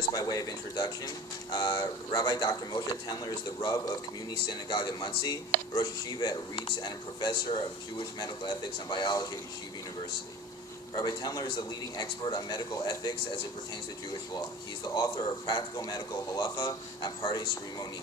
just by way of introduction, Rabbi Dr. Moshe Tendler is the Rav of Community Synagogue in Monsey, Rosh Yeshiva at Reeds, and a professor of Jewish medical ethics and biology at Yeshiva University. Rabbi Tendler is a leading expert on medical ethics as it pertains to Jewish law. He's the author of Practical Medical Halacha and Pardes Rimoni.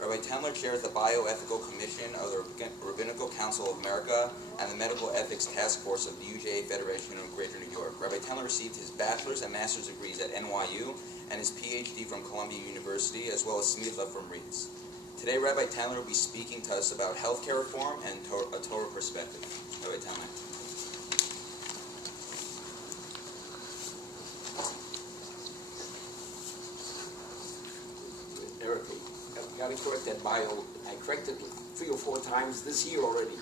Rabbi Tendler chairs the Bioethical Commission of the Rabbinical Council of America and the Medical Ethics Task Force of the UJA Federation of Greater New York. Rabbi Tendler received his bachelor's and master's degrees at NYU and his PhD from Columbia University, as well as smicha from Reeds. Today, Rabbi Tendler will be speaking to us about healthcare reform and a Torah perspective. Rabbi Tendler. I got to correct that bio. I corrected it 3 or 4 times this year already.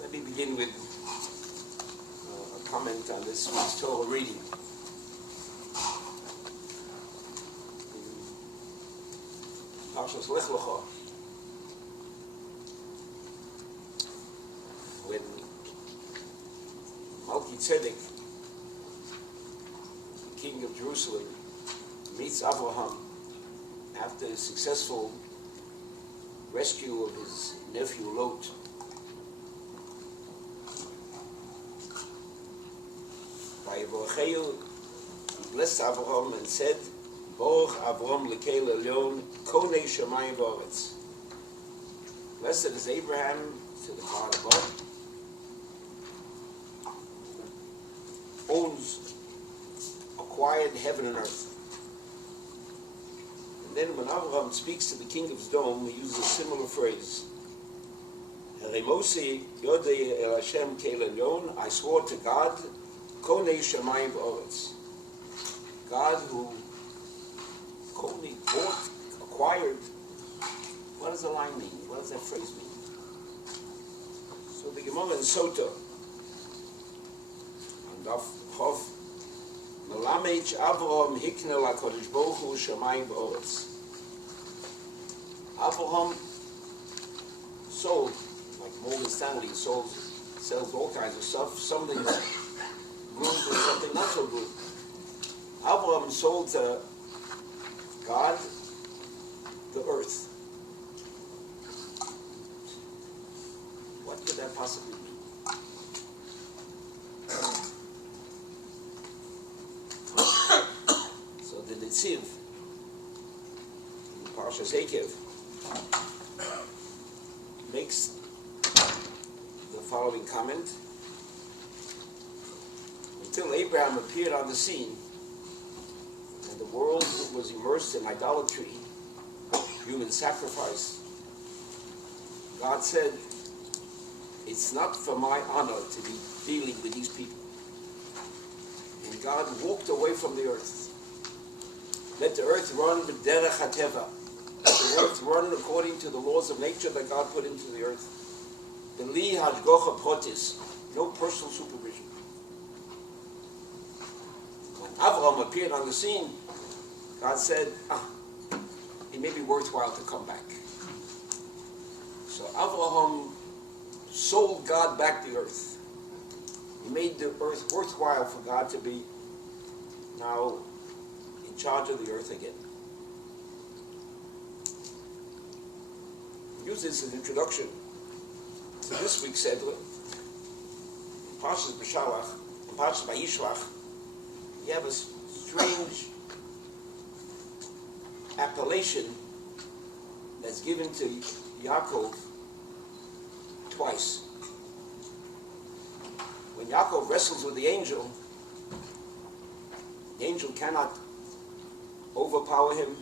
Let me begin with a comment on this week's Torah reading. Parshas Lech Lecha. When Malki Tzedek, the king of Jerusalem, meets Abraham after a successful rescue of his nephew Lot. By Yevorcheu, he blessed Abraham and said, Baruch Avraham Lekei Elyon, Konei Shemayim V'Aretz. Blessed is Abraham to the God above, owns, acquired heaven and earth. Then when Abraham speaks to the king of Sodom, he uses a similar phrase. Haremosi Yodei El Hashem Kei Elyon, I swore to God, Konei Shemayim V'Aretz. God who bought, acquired. What does the line mean? What does that phrase mean? So the Gemara in Sota, on Daf Chov, Melamech Avraham Hiknel HaKadosh Baruch Hu Shamayim V'Aretz. Avraham sold, like Morgan Stanley, sells all kinds of stuff. Something is good and something not so good. Avraham sold to God the earth. What could that possibly mean? So the Netziv, in Parshas Ekev, makes the following comment. Until Abraham appeared on the scene, and the world was immersed in idolatry, human sacrifice, God said, it's not for my honor to be dealing with these people. And God walked away from the earth. Let the earth run b'derech hateva. Let the earth run according to the laws of nature that God put into the earth. B'li hashgocha protis, no personal supervision. When Avraham appeared on the scene, God said, it may be worthwhile to come back. So Avraham sold God back the earth. He made the earth worthwhile for God to be now in charge of the earth again. Use this as an introduction to this week's Sedler. In Parshas B'Shalach, in Parshas Vayishlach, you have a strange appellation that's given to Yaakov twice. When Yaakov wrestles with the angel cannot overpower him.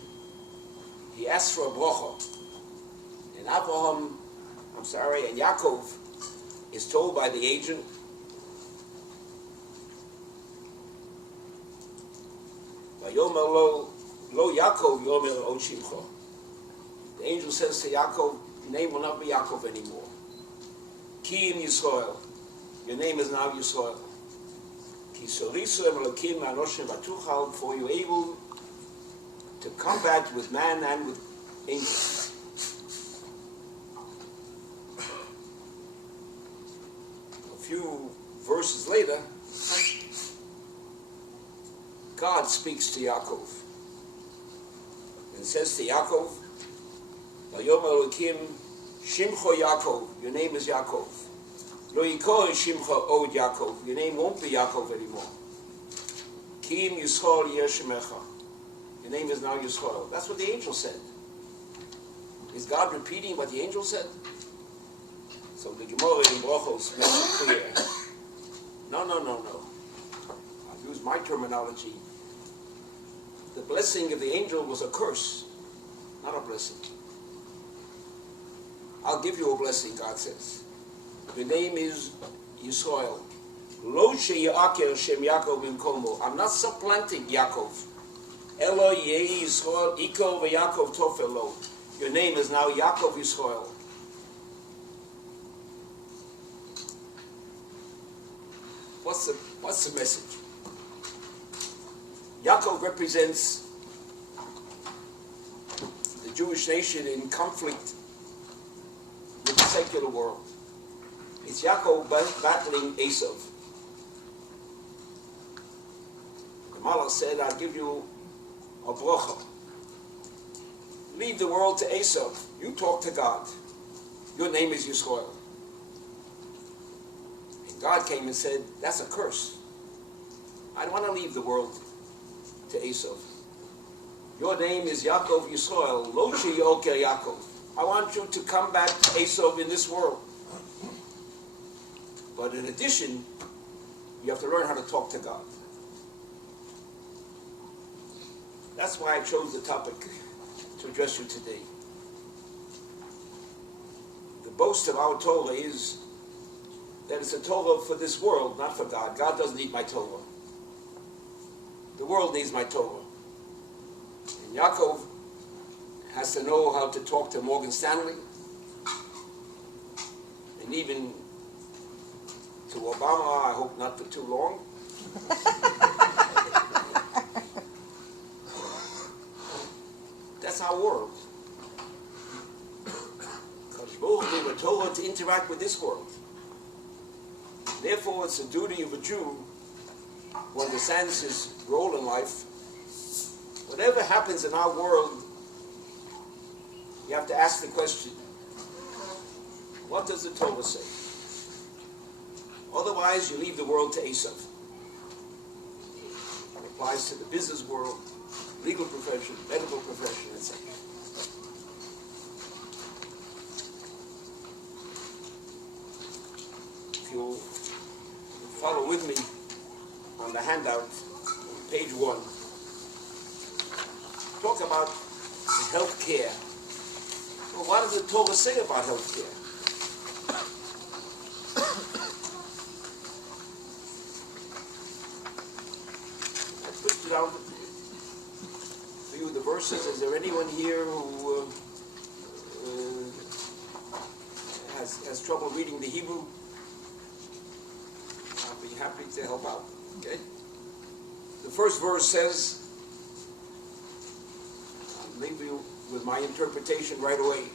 He asks for a bracha. And Yaakov is told by the agent, Vayomer lo Yaakov yomer od shimcha. The angel says to Yaakov, your name will not be Yaakov anymore. Ki im Yisrael. Your name is now Yisrael. Ki sorisu em elokim anoshim v'tuchal, for you able to combat with man and with angels. A few verses later, God speaks to Yaakov and says to Yaakov, Vayom Elokim Shimcho Yaakov, your name is Yaakov. Lo yikor Shimcho Od Yaakov, your name won't be Yaakov anymore. Kim Yisrael Yeshemecha, your name is now Yisrael. That's what the angel said. Is God repeating what the angel said? So the Gemara in Brachos makes it clear. No. I'll use my terminology. The blessing of the angel was a curse, not a blessing. I'll give you a blessing, God says. Your name is Yisrael. Lo she'ya'aker Shem Yaakov bimkomo. I'm not supplanting Yaakov. Elo yehi Yisrael ikol ve'Yaakov tofelo. Your name is now Yaakov Yisrael. What's the message? Yaakov represents the Jewish nation in conflict with the secular world. It's Yaakov battling Esav. The Malach said, I'll give you a bracha. Leave the world to Esav. You talk to God. Your name is Yisrael. And God came and said, that's a curse. I don't want to leave the world to Esav. Your name is Yaakov Yisrael. Lo she'yoker Yaakov. I want you to come back to Esav in this world. But in addition, you have to learn how to talk to God. That's why I chose the topic to address you today. The boast of our Torah is that it's a Torah for this world, not for God. God doesn't need my Torah. The world needs my Torah. And Yaakov has to know how to talk to Morgan Stanley, and even to Obama, I hope not for too long. That's our world. Because both we were told to interact with this world. Therefore, it's the duty of a Jew who understands his role in life. Whatever happens in our world, you have to ask the question, what does the Torah say? Otherwise, you leave the world to Esav. It applies to the business world, legal profession, medical profession, etc. If you'll follow with me on the handout, page 1, talk about health care. Well, what does the Torah say about health care? I put down for you the verses. Is there anyone here who has trouble reading the Hebrew? I'll be happy to help out. Okay? The first verse says, I'll leave you with my interpretation right away.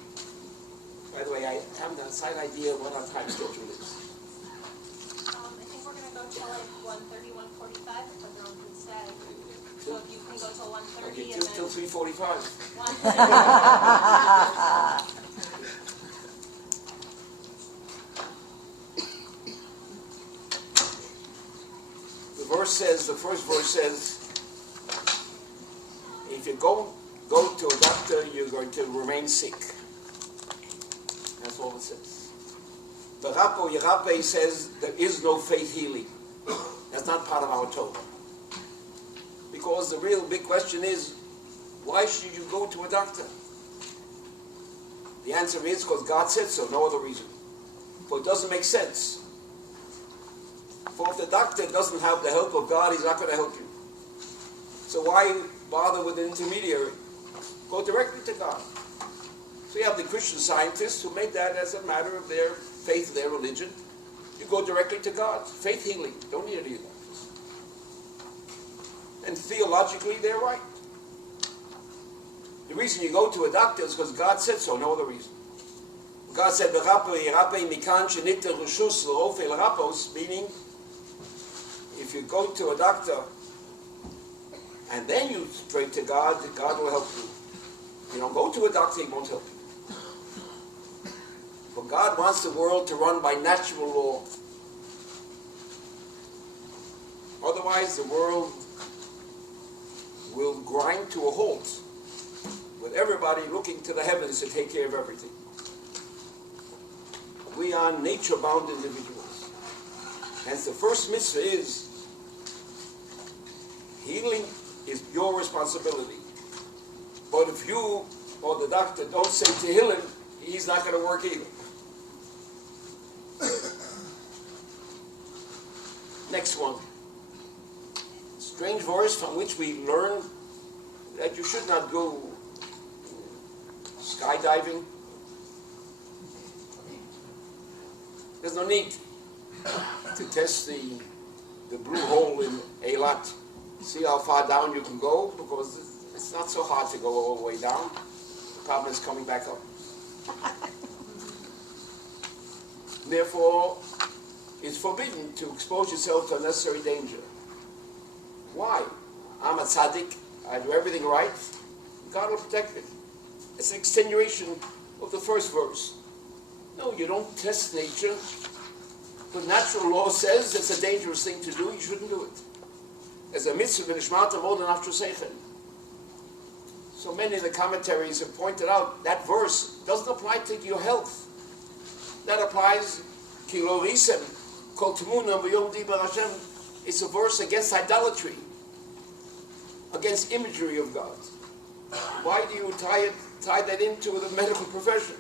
By the way, I have a side idea of what our time schedule is. I think we're going to go till like 1:30, 1:45 because they're on good side. So if you can go till 1:30 Okay, and till 3:45. 1:30. The first verse says, if you go to a doctor, you're going to remain sick. That's all it says. The Rabbi says there is no faith healing. That's not part of our Torah. Because the real big question is, why should you go to a doctor? The answer is because God said so, no other reason. For it doesn't make sense. For if the doctor doesn't have the help of God, he's not going to help you. So why bother with an intermediary? Go directly to God. So you have the Christian scientists who make that as a matter of their faith, their religion. You go directly to God. Faith healing. Don't need any doctors. And theologically, they're right. The reason you go to a doctor is because God said so, no other reason. God said, meaning, if you go to a doctor And then you pray to God that God will help you. You don't go to a doctor, he won't help you. But God wants the world to run by natural law. Otherwise, the world will grind to a halt with everybody looking to the heavens to take care of everything. We are nature-bound individuals. Hence, the first mitzvah is healing is your responsibility. But if you or the doctor don't say Tehillim, he's not going to work either. Next one. Strange verse from which we learn that you should not go skydiving. There's no need to test the blue hole in Eilat. See how far down you can go, because it's not so hard to go all the way down. The problem is coming back up. Therefore, it's forbidden to expose yourself to unnecessary danger. Why? I'm a tzaddik, I do everything right, God will protect me. It's an extenuation of the first verse. No, you don't test nature. The natural law says it's a dangerous thing to do, you shouldn't do it. As a mitzvah, v'nishmata mod nafsho seichen. So many of the commentaries have pointed out that verse doesn't apply to your health. That applies ki lo risem kol tmuna b'yom dibar Hashem. It's a verse against idolatry, against imagery of God. Why do you tie that into the medical profession?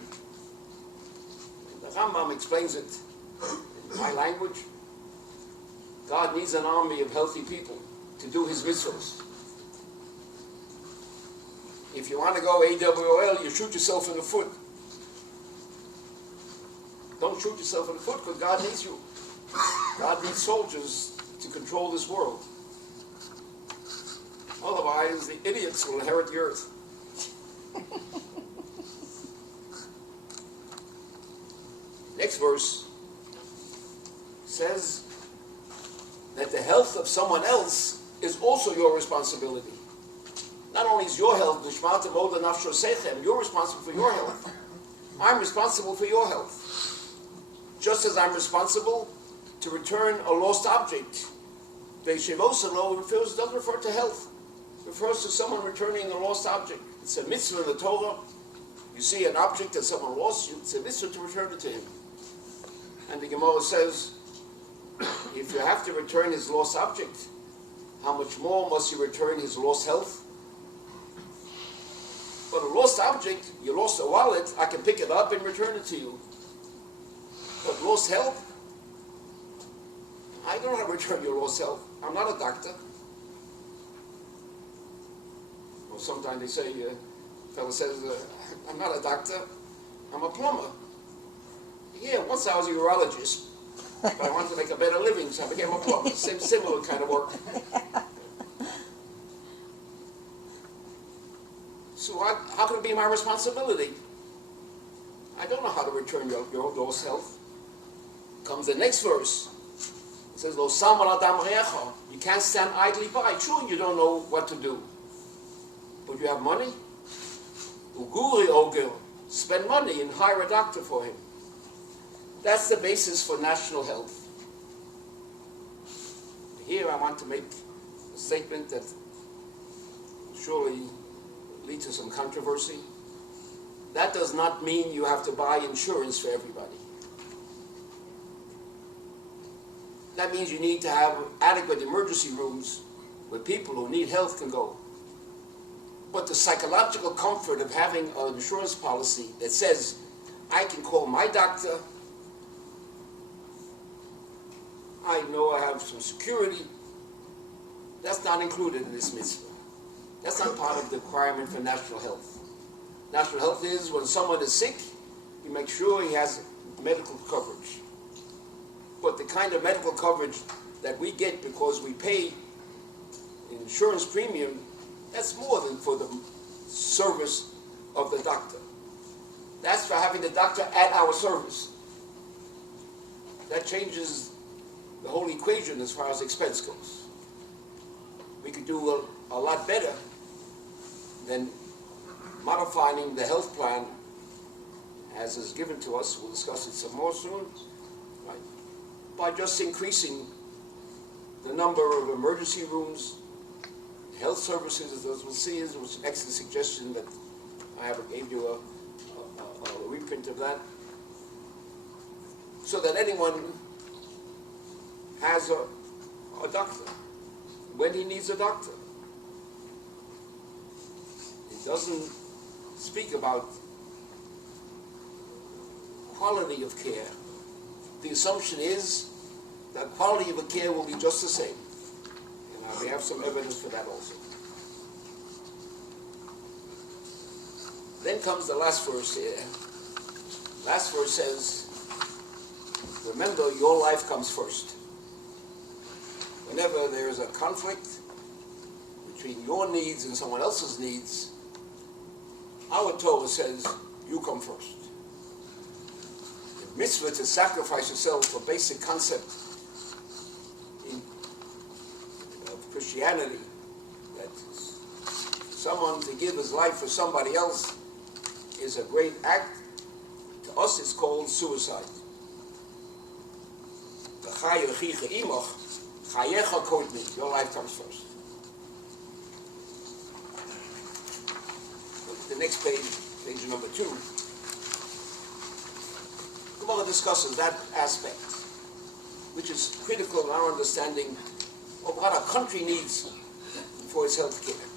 The Rambam explains it in my language. God needs an army of healthy people to do his mitzvahs. If you want to go AWOL, you shoot yourself in the foot. Don't shoot yourself in the foot, because God needs you. God needs soldiers to control this world. Otherwise, the idiots will inherit the earth. Next verse says that the health of someone else is also your responsibility. Not only is your health, you're responsible for your health. I'm responsible for your health. Just as I'm responsible to return a lost object. The Yeshiva doesn't refer to health. It refers to someone returning a lost object. It's a mitzvah in the Torah. You see an object that someone lost, it's a mitzvah to return it to him. And the Gemara says, if you have to return his lost object, how much more must you return his lost health? But a lost object, you lost a wallet, I can pick it up and return it to you. But lost health, I don't know how to return your lost health. I'm not a doctor. Well, sometimes they say, a fellow says, I'm not a doctor, I'm a plumber. Yeah, once I was a urologist, but I wanted to make a better living, so I became a plumber. Similar kind of work. So how can it be my responsibility? I don't know how to return your lost health. Comes the next verse. It says, Lo samal adam re'echa. You can't stand idly by. Sure, you don't know what to do. But you have money? Uguri ogil. Spend money and hire a doctor for him. That's the basis for national health. Here I want to make a statement that surely lead to some controversy. That does not mean you have to buy insurance for everybody. That means you need to have adequate emergency rooms where people who need health can go. But the psychological comfort of having an insurance policy that says, I can call my doctor, I know I have some security, that's not included in this mitzvah. That's not part of the requirement for national health. National health is when someone is sick, you make sure he has medical coverage. But the kind of medical coverage that we get because we pay insurance premium, that's more than for the service of the doctor. That's for having the doctor at our service. That changes the whole equation as far as expense goes. We could do a lot better than modifying the health plan as is given to us. We'll discuss it some more soon, right? By just increasing the number of emergency rooms, health services, as we'll see, is an excellent suggestion that I gave you a reprint of that, so that anyone has a doctor when he needs a doctor. It doesn't speak about quality of care. The assumption is that quality of care will be just the same. And we have some evidence for that also. Then comes the last verse here. Last verse says, remember, your life comes first. Whenever there is a conflict between your needs and someone else's needs, our Torah says, you come first. The mitzvah to sacrifice yourself, a basic concept of Christianity, that someone to give his life for somebody else is a great act. To us it's called suicide. Your life comes first. The next page, page number 2, Gemara discusses that aspect, which is critical in our understanding of what a country needs for its health care.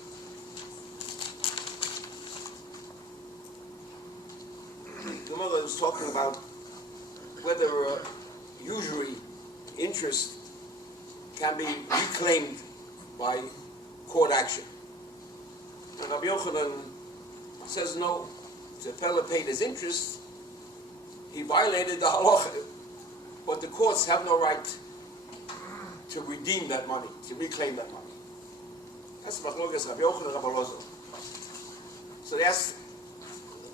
Gemara was talking about whether usury, interest, can be reclaimed by court action. And Rabbi Yochanan says no. If the fellow paid his interest, he violated the halacha, but the courts have no right to redeem that money, to reclaim that money. That's Machlokas Rabbi Yochanan and Rabbi Lozo. So they asked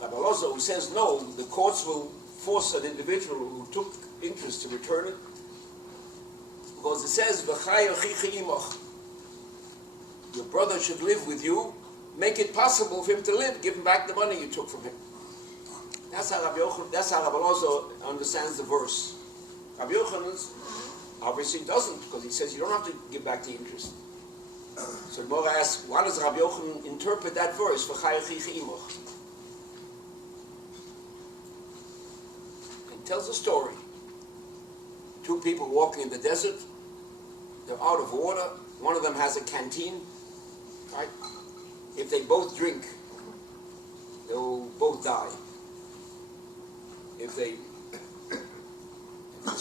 Rabbi Lozo, who says no, the courts will force an individual who took interest to return it, because it says, your brother should live with you, make it possible for him to live, give him back the money you took from him. That's how Rabbi Lozo understands the verse. Rabbi Yochanan obviously doesn't, because he says you don't have to give back the interest. So the Gemara asks, why does Rabbi Yochanan interpret that verse? And tells a story. 2 people walking in the desert, they're out of water, one of them has a canteen, right? If they both drink, they will both die. If this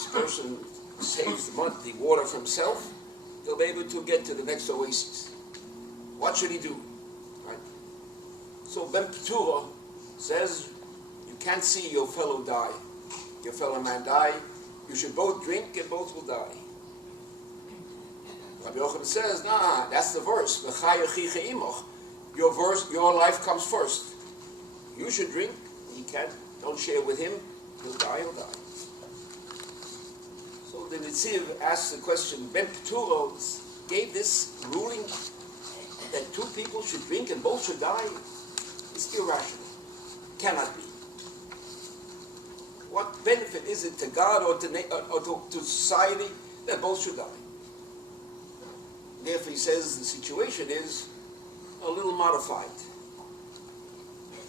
person saves the water for himself, they'll be able to get to the next oasis. What should he do? Right? So Ben Petura says, you can't see your fellow die, your fellow man die. You should both drink and both will die. Rabbi Yochanan says, nah, that's the verse. Your life comes first. You should drink. He can't. Don't share with him. He'll die. He'll die. So the Nitziv asks the question. Ben Peturo gave this ruling that 2 people should drink and both should die. It's irrational. Cannot be. What benefit is it to God or to society that both should die? Therefore, he says the situation is a little modified.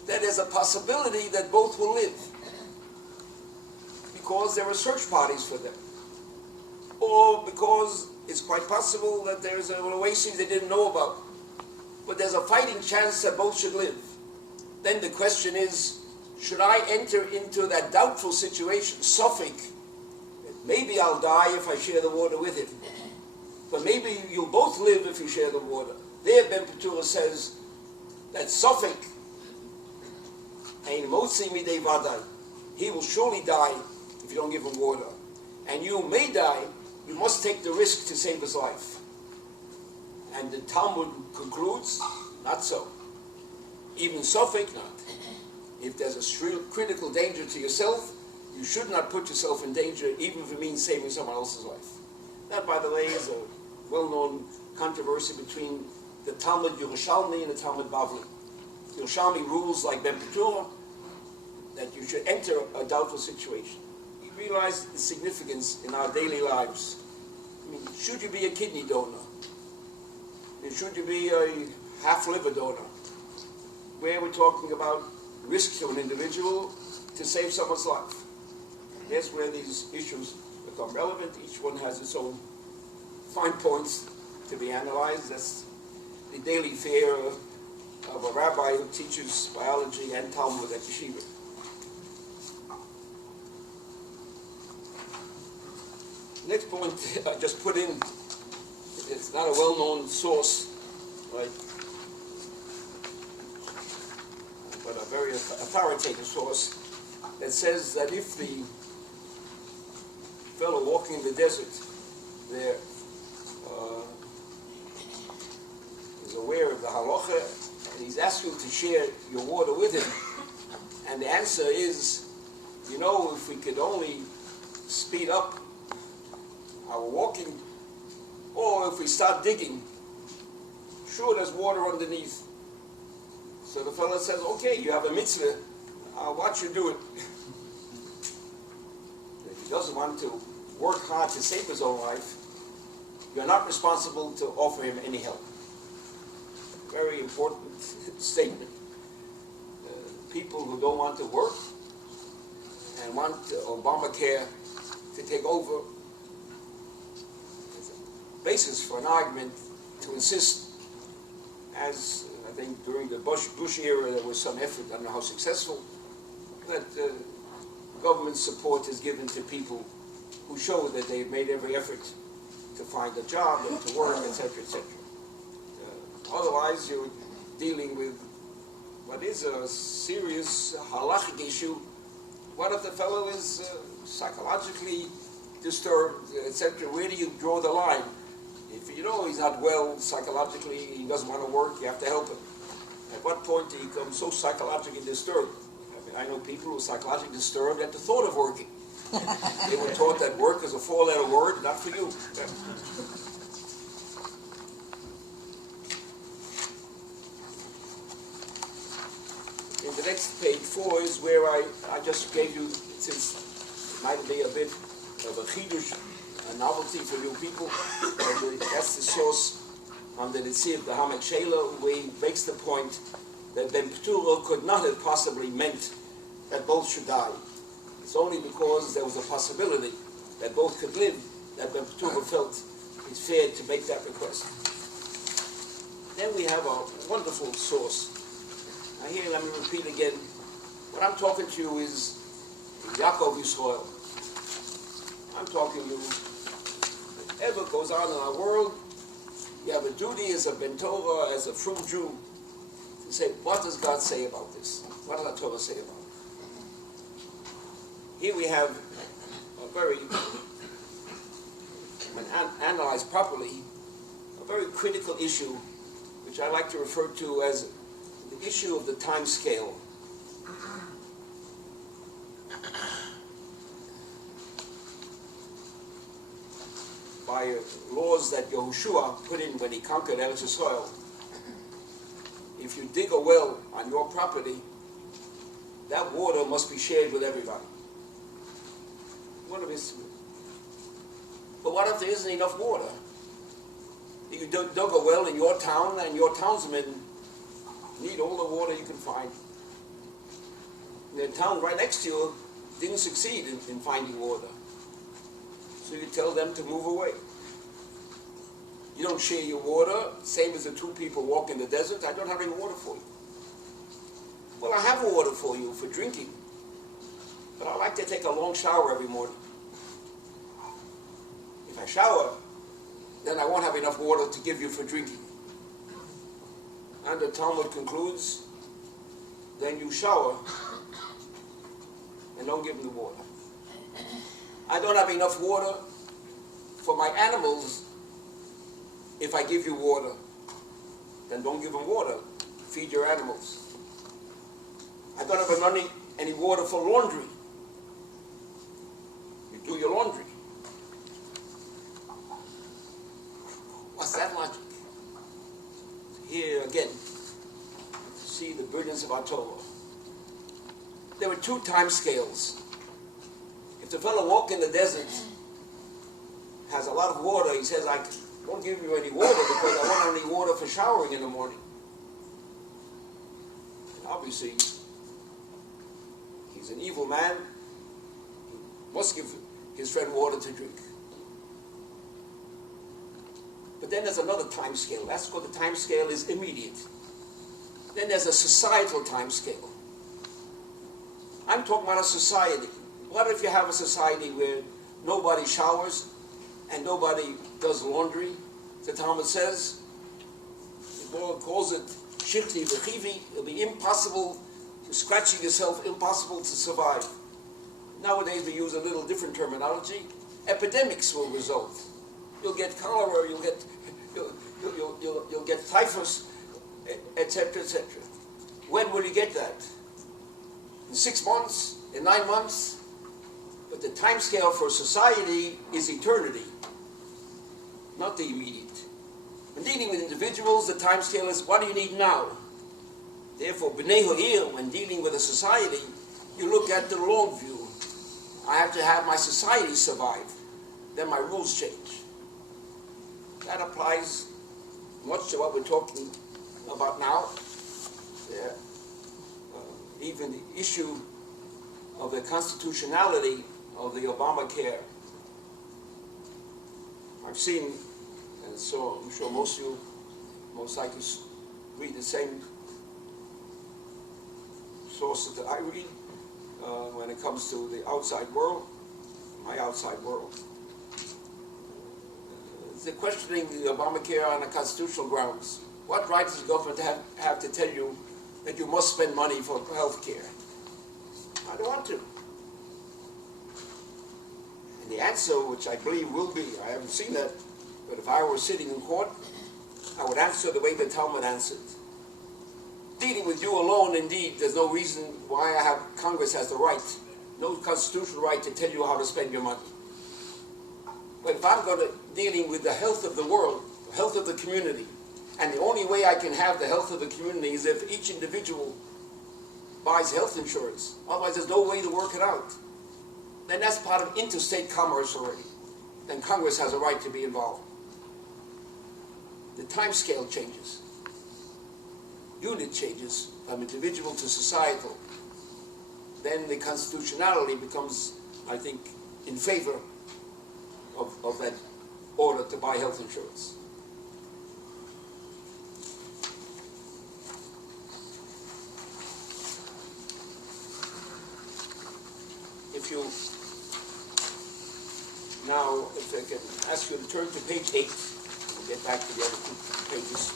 That there's a possibility that both will live because there are search parties for them, or because it's quite possible that there's an oasis they didn't know about, but there's a fighting chance that both should live. Then the question is, should I enter into that doubtful situation, suffix, maybe I'll die if I share the water with him, but maybe you'll both live if you share the water. There Ben Petura says that suffix, ein motzi midei vadai, he will surely die if you don't give him water. And you may die, you must take the risk to save his life. And the Talmud concludes, not so. Even suffix, not. If there's a critical danger to yourself, you should not put yourself in danger, even if it means saving someone else's life. That, by the way, is a well-known controversy between the Talmud Yerushalmi and the Talmud Bavli. Yerushalmi rules like Ben Petura that you should enter a doubtful situation. You realize the significance in our daily lives. I mean, should you be a kidney donor? Should you be a half-liver donor? Where we're talking about risk to an individual to save someone's life. That's where these issues become relevant. Each one has its own fine points to be analyzed. That's the daily fare of a rabbi who teaches biology and Talmud at Yeshiva. Next point I just put in, it's not a well-known source, right? But a very authoritative source that says that if the fellow walking in the desert there is aware of the halacha and he's asked you to share your water with him, and the answer is, you know, if we could only speed up our walking, or if we start digging, sure there's water underneath. So the fellow says, okay, you have a mitzvah, I'll watch you do it. If he doesn't want to work hard to save his own life, you're not responsible to offer him any help. Very important statement. People who don't want to work and want Obamacare to take over, it's a basis for an argument to insist, as I think during the Bush era there was some effort, I don't know how successful, that government support is given to people who show that they've made every effort to find a job and to work, etc., etc. Otherwise, you're dealing with what is a serious halachic issue. What if the fellow is psychologically disturbed, etc.? Where do you draw the line? If you know he's not well psychologically, he doesn't want to work, you have to help him. At what point do you become so psychologically disturbed? I mean, I know people who are psychologically disturbed at the thought of working. They were taught that work is a four-letter word, not for you. In the next page 4 is where I just gave you, since it might be a bit of a chidush, a novelty for you people, that's the source on the Nitzi of the Hamek Shela, where he makes the point that Ben Petura could not have possibly meant that both should die. It's only because there was a possibility that both could live that Ben Petura felt it's fair to make that request. Then we have a wonderful source. Now here, let me repeat again. What I'm talking to you is Yaakov Yisrael. I'm talking to you, whatever goes on in our world, you have a duty as a Ben Torah, as a true Jew, to say, what does God say about this? What does the Torah say about it? Here we have a very, when analyzed properly, a very critical issue, which I like to refer to as the issue of the time scale. By laws that Yehoshua put in when he conquered Eretz Yisrael, if you dig a well on your property, that water must be shared with everybody. But what if there isn't enough water? You dug a well in your town and your townsmen need all the water you can find. The town right next to you didn't succeed in finding water. So you tell them to move away. You don't share your water, same as the two people walk in the desert. I don't have any water for you. Well, I have water for you for drinking, but I like to take a long shower every morning. If I shower, then I won't have enough water to give you for drinking. And the Talmud concludes, then you shower and don't give them the water. I don't have enough water for my animals. If I give you water, then don't give them water. Feed your animals. I don't have any water for laundry. You do your laundry. What's that logic? again, see the brilliance of our Torah. There were two time scales. If the fellow walk in the desert, has a lot of water, he says, I won't give you any water because I won't have any water for showering in the morning. And obviously, he's an evil man. He must give his friend water to drink. But then there's another time scale. That's called the time scale is immediate. Then there's a societal time scale. I'm talking about a society. What if you have a society where nobody showers and nobody does laundry? The Talmud says, the Lord calls it shichti v'chivi. It'll be impossible, scratching yourself, impossible to survive. Nowadays we use a little different terminology. Epidemics will result. You'll get cholera, you'll get typhus, etc., etc. When will you get that? In 6 months? In 9 months? But the time scale for society is eternity, not the immediate. When dealing with individuals, the time scale is what do you need now? Therefore, b'nei ha'ir, when dealing with a society, you look at the long view. I have to have my society survive. Then my rules change. That applies much to what we're talking about now. Yeah. Even the issue of the constitutionality of the Obamacare. I've seen, and so I'm sure most of you most likely read the same sources that I read when it comes to the outside world, my outside world. They're questioning the Obamacare on the constitutional grounds. What right does the government have to tell you that you must spend money for health care? I don't want to. And the answer, which I believe will be, I haven't seen that, but if I were sitting in court, I would answer the way the Talmud answered. Dealing with you alone, indeed, there's no reason why Congress has the right, no constitutional right to tell you how to spend your money. But if I'm dealing with the health of the world, the health of the community, and the only way I can have the health of the community is if each individual buys health insurance. Otherwise, there's no way to work it out. Then that's part of interstate commerce already. Then Congress has a right to be involved. The time scale changes. Unit changes from individual to societal. Then the constitutionality becomes, I think, in favor of that order to buy health insurance. If I can ask you to turn to page 8, we'll get back to the other 2 pages.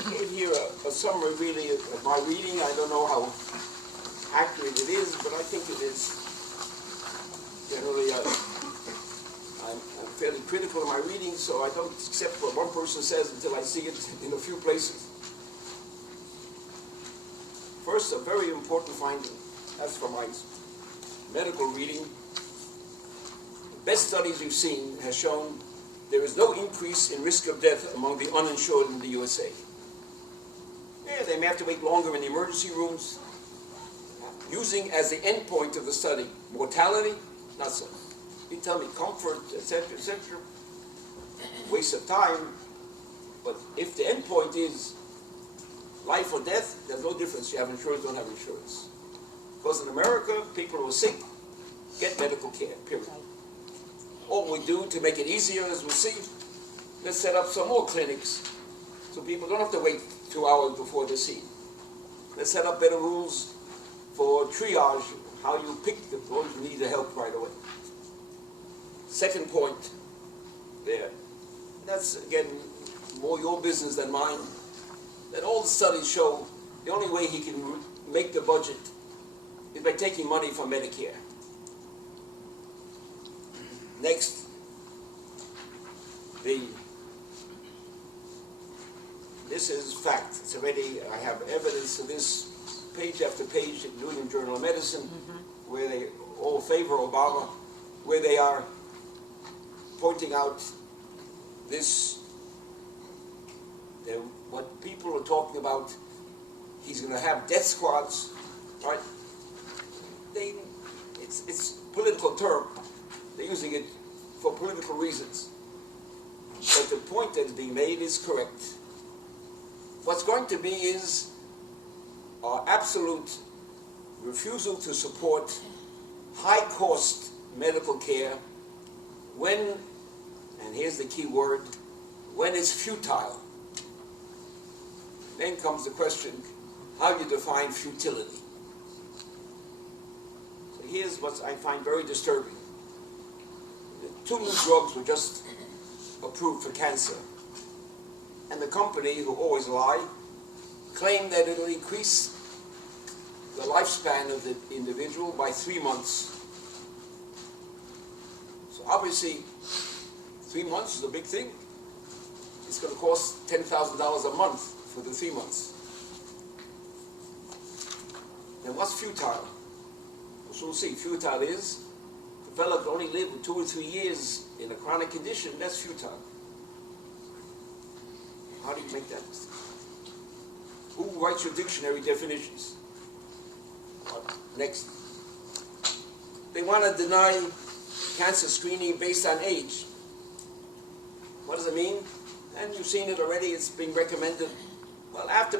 I gave here a summary really of my reading. I don't know how accurate it is, but I think it is. Generally, I'm fairly critical of my reading, so I don't accept what one person says until I see it in a few places. First, a very important finding, as for my medical reading. The best studies we've seen has shown there is no increase in risk of death among the uninsured in the USA. Yeah, they may have to wait longer in the emergency rooms. Using as the end point of the study mortality, not so. You tell me comfort, etc., etc., waste of time. But if the end point is life or death, there's no difference. You have insurance, don't have insurance. Because in America, people who are sick get medical care, period. All we do to make it easier, as we'll see, let's set up some more clinics so people don't have to wait 2 hours before they're seen. Let's set up better rules for triage, how you pick the ones who need the help right away. Second point there, that's again more your business than mine, that all the studies show the only way he can make the budget is by taking money from Medicare. Next, this is fact. It's already, I have evidence of this page after page, including Journal of Medicine, where they all favor Obama, where they are pointing out this what people are talking about, he's going to have death squads, right? It's political term. They're using it for political reasons. But the point that is being made is correct. What's going to be is our absolute refusal to support high-cost medical care when, and here's the key word, when it's futile. Then comes the question, how you define futility. So here's what I find very disturbing. 2 new drugs were just approved for cancer. And the company, who always lie, claimed that it'll increase the lifespan of the individual by 3 months. So obviously, 3 months is a big thing. It's going to cost $10,000 a month for the 3 months. Then what's futile? So we'll see. Futile is, if a fellow can only live 2 or 3 years in a chronic condition, that's futile. How do you make that? Who writes your dictionary definitions? Next. They want to deny cancer screening based on age. What does it mean? And you've seen it already, it's being recommended. Well, after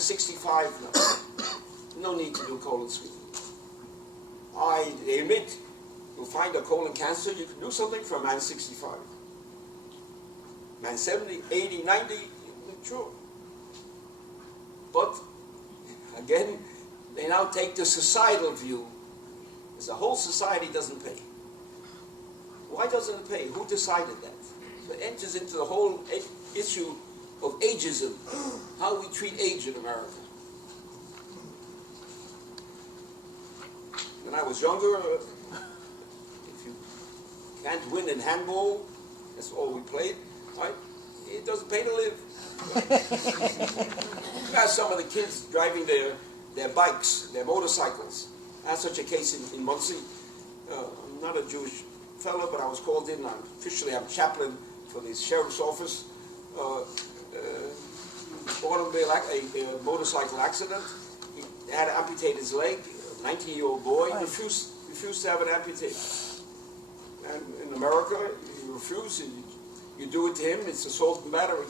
65, no need to do colon screening. I admit, you'll find a colon cancer, you can do something for a man 65. Man 70, 80, 90, true. But, again, they now take the societal view. As the whole society doesn't pay. Why doesn't it pay? Who decided that? So it enters into the whole issue of ageism, how we treat age in America. When I was younger, if you can't win in handball, that's all we played, right? It doesn't pay to live. You got some of the kids driving their bikes, their motorcycles. I had such a case in Muncie. I'm not a Jewish fellow, but I was called in. I'm chaplain for the sheriff's office. A motorcycle accident. He had to amputate his leg. A 19-year-old boy refused to have it amputated. And in America, you refuse, you do it to him, it's assault and battery.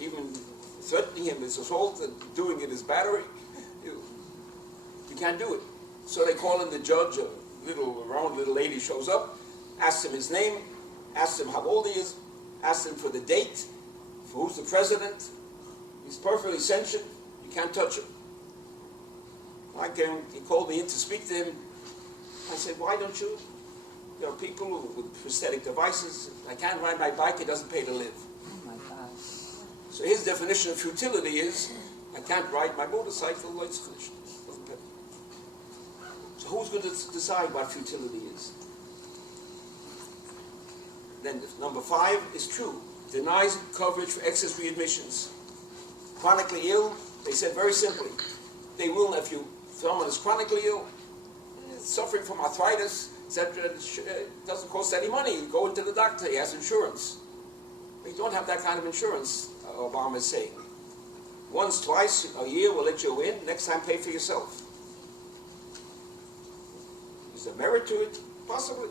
Even threatening him is assault, and doing it is battery. You can't do it. So they call in the judge, a round little lady shows up, asks him his name, asks him how old he is, asks him for the date, for who's the president. He's perfectly sentient, you can't touch him. He called me in to speak to him. I said, why don't you? There are people with prosthetic devices. I can't ride my bike, it doesn't pay to live. Oh my gosh. So his definition of futility is, I can't ride my motorcycle, it's finished. Doesn't pay. So who's going to decide what futility is? Then number 5 is true. Denies coverage for excess readmissions. Chronically ill, they said very simply, they will, if someone is chronically ill, suffering from arthritis, etc., it doesn't cost any money. You go into the doctor, he has insurance. We don't have that kind of insurance, Obama is saying. Once, twice a year we'll let you in, next time pay for yourself. Is there merit to it? Possibly.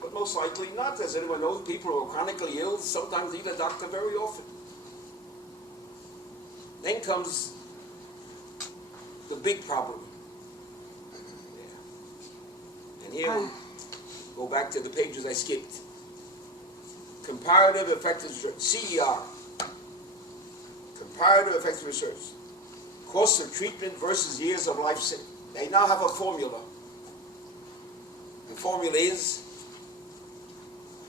But most likely not. As anyone knows, people who are chronically ill sometimes need a doctor very often. Then comes the big problem. Yeah. And here we go back to the pages I skipped. Comparative effective research, CER. Comparative effective research. Cost of treatment versus years of life saved. They now have a formula. The formula is,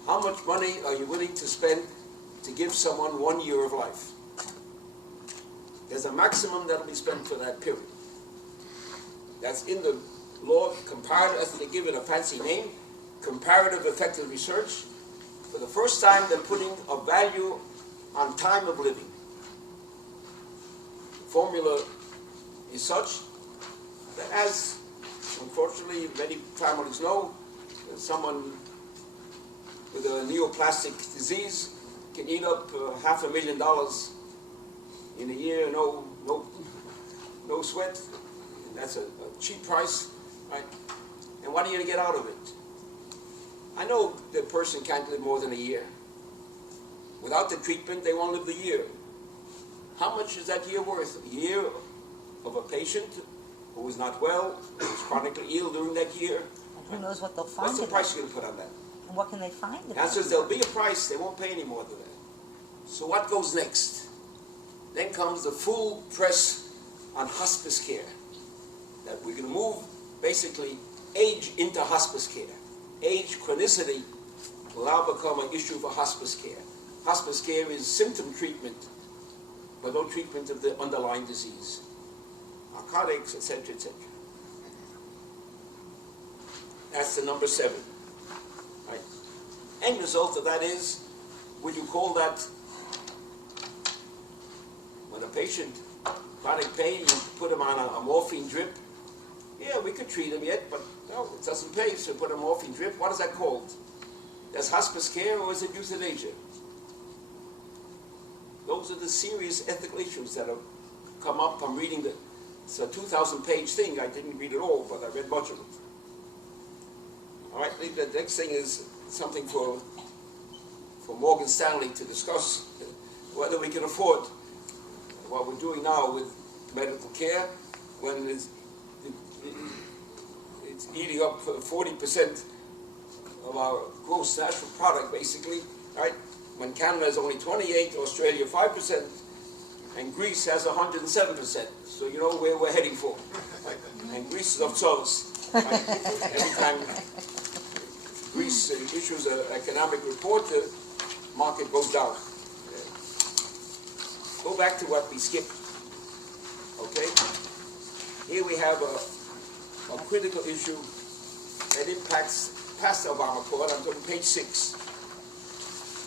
how much money are you willing to spend to give someone 1 year of life? There's a maximum that will be spent for that period. That's in the law, comparative, they give it a fancy name, comparative effective research. For the first time, they're putting a value on time of living. The formula is such that, as unfortunately many families know, someone with a neoplastic disease can eat up $500,000 in a year, no sweat. That's a cheap price, right? And what are you going to get out of it? I know the person can't live more than a year. Without the treatment, they won't live the year. How much is that year worth? A year of a patient who is not well, who is chronically ill during that year. And who knows what they'll find? What's the price you're going to put on that? And what can they find? The answer is there'll be a price. They won't pay any more than that. So what goes next? Then comes the full press on hospice care. That we're going to move basically age into hospice care. Age, chronicity will now become an issue for hospice care. Hospice care is symptom treatment, but no treatment of the underlying disease. Narcotics, etc., etc. That's the number 7. Right? End result of that is, would you call that when a patient, chronic pain, you put him on a morphine drip? Yeah, we could treat him yet, but no, it doesn't pay, so put a morphine drip. What is that called? That's hospice care, or is it euthanasia? Those are the serious ethical issues that have come up. I'm reading it's a 2,000-page thing. I didn't read it all, but I read much of it. All right, the next thing is something for Morgan Stanley to discuss, whether we can afford what we're doing now with medical care when it's eating up 40% of our gross national product, basically, right? When Canada is only 28%, Australia 5%, and Greece has 107%. So you know where we're heading for. Right? And Greece is of sorts. Right? Every time Greece issues an economic report, the market goes down. Go back to what we skipped. Okay? Here we have a critical issue that impacts past Obamacare. I'm talking page 6.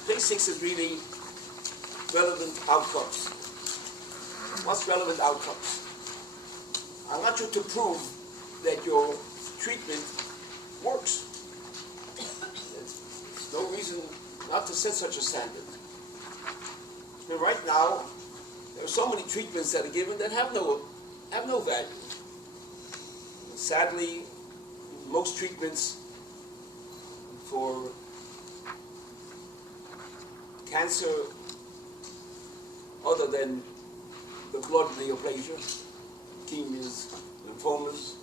Page 6 is really relevant outcomes. What's relevant outcomes? I want you to prove that your treatment works. There's no reason not to set such a standard. And right now, there are so many treatments that are given that have no value. Sadly, most treatments for cancer, other than the blood neoplasia, leukemias, lymphomas,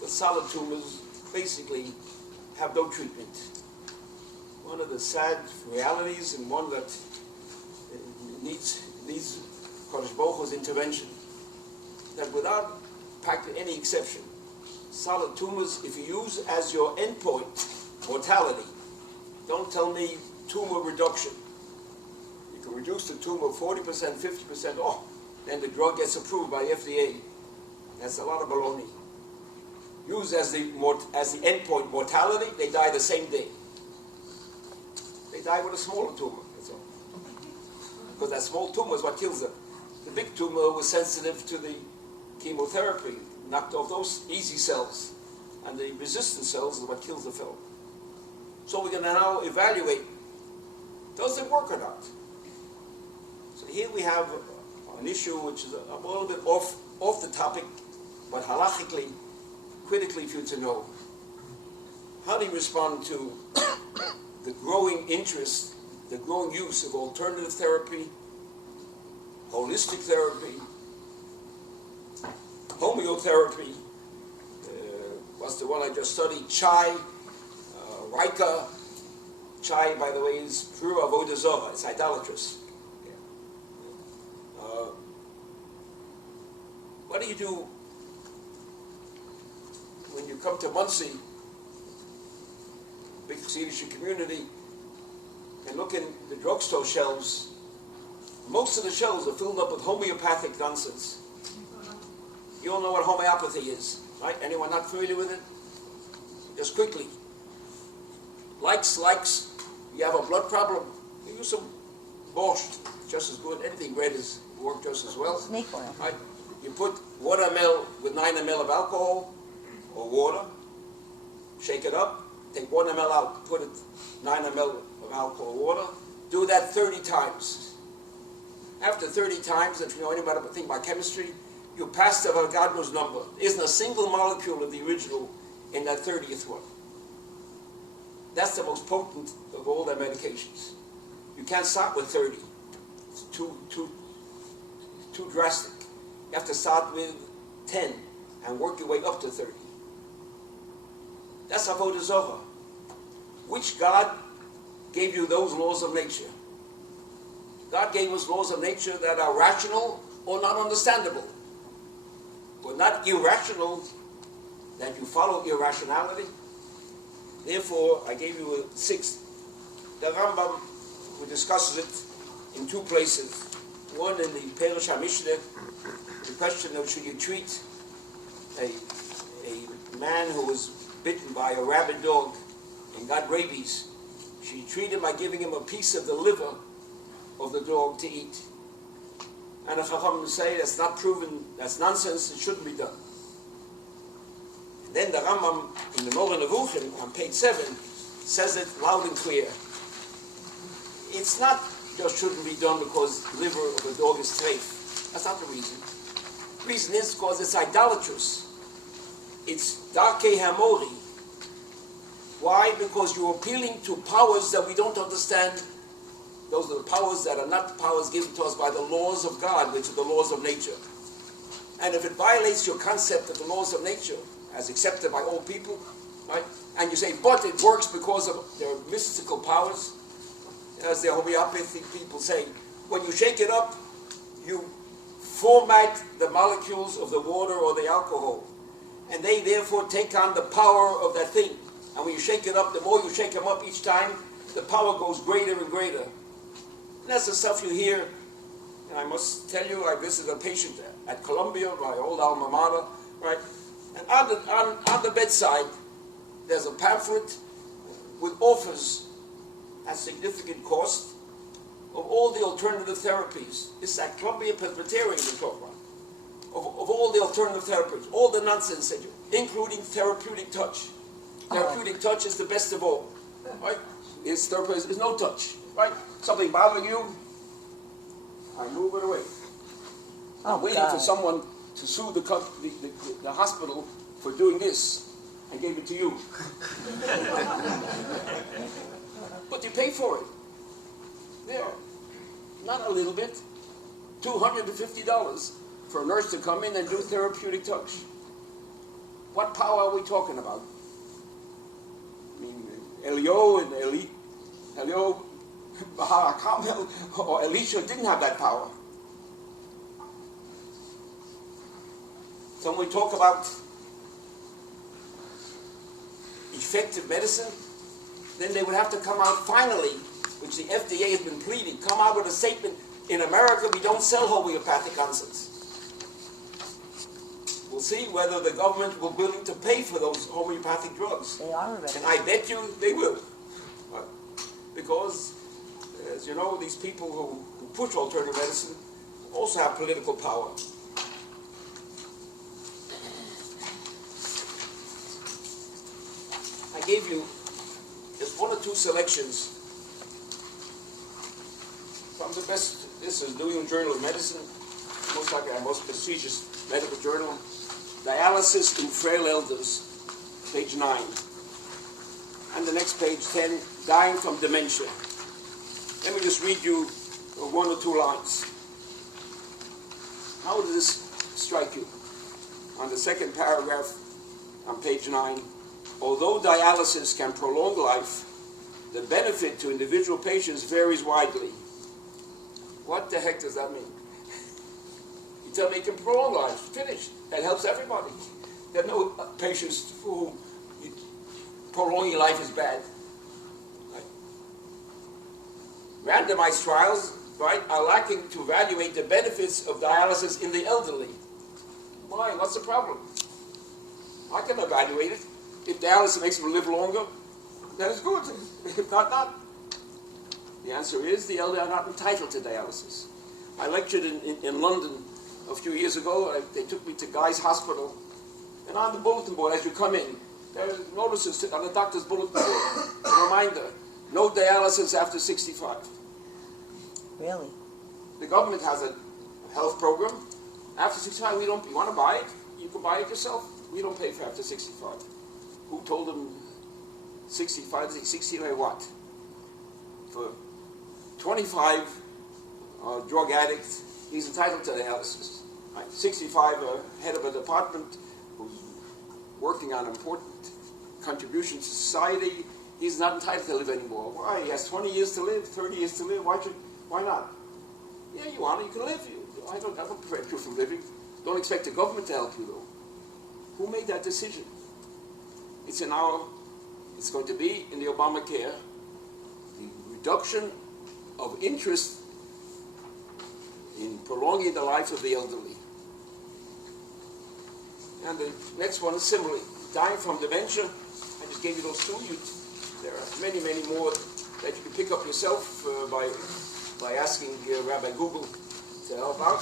but solid tumors basically have no treatment. One of the sad realities, and one that needs Kodesh Baruch Hu's intervention, that without practically any exception, solid tumors, if you use as your endpoint mortality, don't tell me tumor reduction. You can reduce the tumor 40%, 50% off, then the drug gets approved by FDA. That's a lot of baloney. Used as the endpoint mortality, they die the same day. They die with a smaller tumor, that's all. Because that small tumor is what kills them. The big tumor was sensitive to the chemotherapy, knocked off those easy cells, and the resistant cells is what kills the fellow. So we're going to now evaluate, does it work or not? So here we have an issue which is a little bit off the topic, but halachically, critically for you to know. How do you respond to the growing interest, the growing use of alternative therapy, holistic therapy, homeotherapy, what's the one I just studied, chai, Rika. Chai, by the way, is pure avodah zarah, it's idolatrous. What do you do when you come to Muncie, big Yiddish community, and look in the drugstore shelves? Most of the shelves are filled up with homeopathic nonsense. You all know what homeopathy is, right? Anyone not familiar with it? Just quickly. Likes. You have a blood problem, you use some borscht, just as good. Anything red is work just as well. Snake oil. Right? You put 1 ml with 9 ml of alcohol or water, shake it up, take 1 ml out, put it 9 ml of alcohol or water, do that 30 times. After 30 times, if you know anything about chemistry, you pass the Avogadro's number. There isn't a single molecule of the original in that 30th one. That's the most potent of all their medications. You can't start with 30. It's too drastic. You have to start with 10 and work your way up to 30. That's Avodah Zorah. Which God gave you those laws of nature? God gave us laws of nature that are rational or not understandable, but not irrational, that you follow irrationality. Therefore, I gave you a sixth. The Rambam, who discusses it in two places. One in the Perush HaMishneh, the question of should you treat a man who was bitten by a rabid dog and got rabies. Should you treat him by giving him a piece of the liver of the dog to eat? And the Chacham say that's not proven, that's nonsense, it shouldn't be done. And then the Rambam in the Moreh Nevuchim on page 7 says it loud and clear. It's not just shouldn't be done because liver of a dog is treif. That's not the reason. The reason is because it's idolatrous. It's Darkei Hamori. Why? Because you're appealing to powers that we don't understand. Those are the powers that are not the powers given to us by the laws of God, which are the laws of nature. And if it violates your concept of the laws of nature, as accepted by all people, right? And you say, but it works because of their mystical powers, as the homeopathic people say, when you shake it up, you format the molecules of the water or the alcohol, and they therefore take on the power of that thing. And when you shake it up, the more you shake them up each time, the power goes greater and greater. And that's the stuff you hear. And I must tell you, I visited a patient at Columbia, my old alma mater, right? And on the bedside, there's a pamphlet with offers at significant cost of all the alternative therapies. This is at Columbia Presbyterian we talk about. Of all the alternative therapies, all the nonsense, including therapeutic touch. Therapeutic touch is the best of all, right? There's no touch, right? Something bothering you, I move it away. I'm waiting for someone to sue the hospital for doing this. I gave it to you. But you pay for it. There. Not a little bit. $250 for a nurse to come in and do therapeutic touch. What power are we talking about? I mean, Elio and Elio Bahar Kamel or Elisha didn't have that power. So when we talk about effective medicine, then they would have to come out finally, which the FDA has been pleading, come out with a statement, in America we don't sell homeopathic nonsense. We'll see whether the government will be willing to pay for those homeopathic drugs. They are already. And I bet you they will. Because, as you know, these people who push alternative medicine also have political power. I gave you just one or two selections from the best. This is New England Journal of Medicine, most likely our most prestigious medical journal. Dialysis in frail elders, page 9. And the next page, 10, dying from dementia. Let me just read you one or two lines. How does this strike you? On the second paragraph on page 9, although dialysis can prolong life, the benefit to individual patients varies widely. What the heck does that mean? You tell me it can prolong life. Finished. That helps everybody. There are no patients who prolonging life is bad. Right? Randomized trials, right, are lacking to evaluate the benefits of dialysis in the elderly. Why? What's the problem? I can evaluate it. If dialysis makes them live longer, that is good. If not, not. The answer is the elderly are not entitled to dialysis. I lectured in London a few years ago. They took me to Guy's Hospital, and on the bulletin board as you come in, there are notices on the doctor's bulletin board, a reminder, no dialysis after 65. Really? The government has a health program. After 65, we don't. You want to buy it? You can buy it yourself. We don't pay for after 65. Who told them 65? 65 what? For 25 drug addicts, he's entitled to dialysis. 65, head of a department who's working on important contributions to society, he's not entitled to live anymore. Why? He has 20 years to live, 30 years to live. Why not? Yeah, you want it, you can live. I don't prevent you from living. Don't expect the government to help you, though. Who made that decision? It's going to be in the Obamacare, the reduction of interest in prolonging the life of the elderly. And the next one is similarly, dying from dementia. I just gave you those two. There are many, many more that you can pick up yourself by asking Rabbi Google to help out.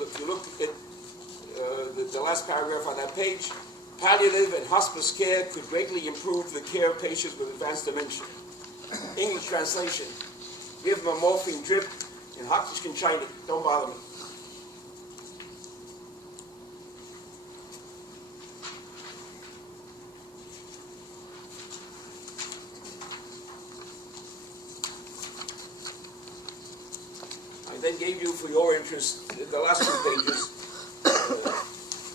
If you look at the last paragraph on that page, palliative and hospice care could greatly improve the care of patients with advanced dementia. English translation, give them a morphine drip and Hakish can China. Don't bother me. I then gave you, for your interest, the last two pages,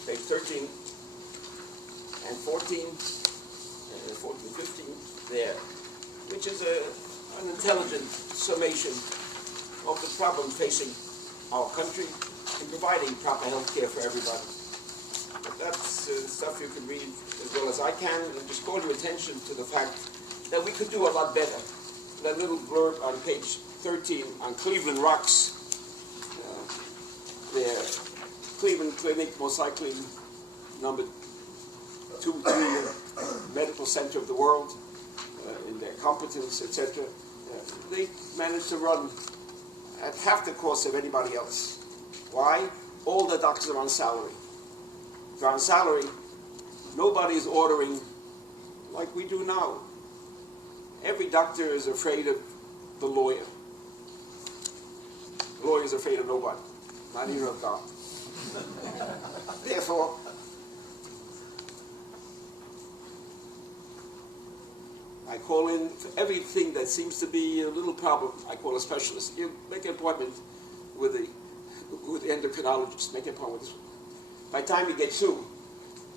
page 13 and 14, and 14, 15, there, which is an intelligent summation of the problem facing our country in providing proper health care for everybody. But that's stuff you can read as well as I can, and just call your attention to the fact that we could do a lot better. That little blurb on page 13 on Cleveland Rocks, their Cleveland Clinic, most likely number 2 medical center of the world, in their competence, etc. They managed to run at half the cost of anybody else. Why? All the doctors are on salary. If they're on salary, nobody's ordering like we do now. Every doctor is afraid of the lawyer. The lawyer is afraid of nobody, not even of God. Therefore, I call in for everything that seems to be a little problem. I call a specialist. You make an appointment with the endocrinologist. Make an appointment with this one. By the time you get through,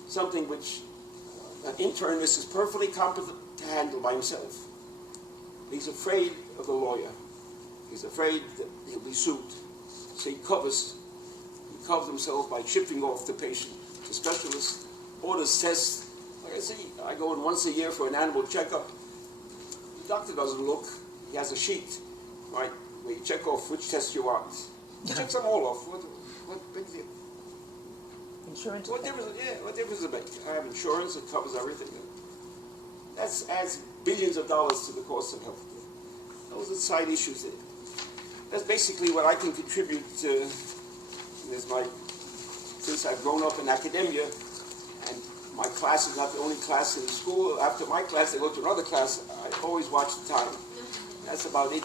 something which an internist is perfectly competent to handle by himself. He's afraid of the lawyer. He's afraid that he'll be sued. So he covers himself by shifting off the patient to specialists, orders tests. Like I say, I go in once a year for an annual checkup. The doctor doesn't look. He has a sheet, right, where you check off which test you want. He checks them all off. What big deal? Insurance. What difference does it make? I have insurance. It covers everything. That adds billions of dollars to the cost of health care. Those are side issues there. That's basically what I can contribute to. Since I've grown up in academia, and my class is not the only class in school. After my class, I go to another class. I always watch the time. That's about it.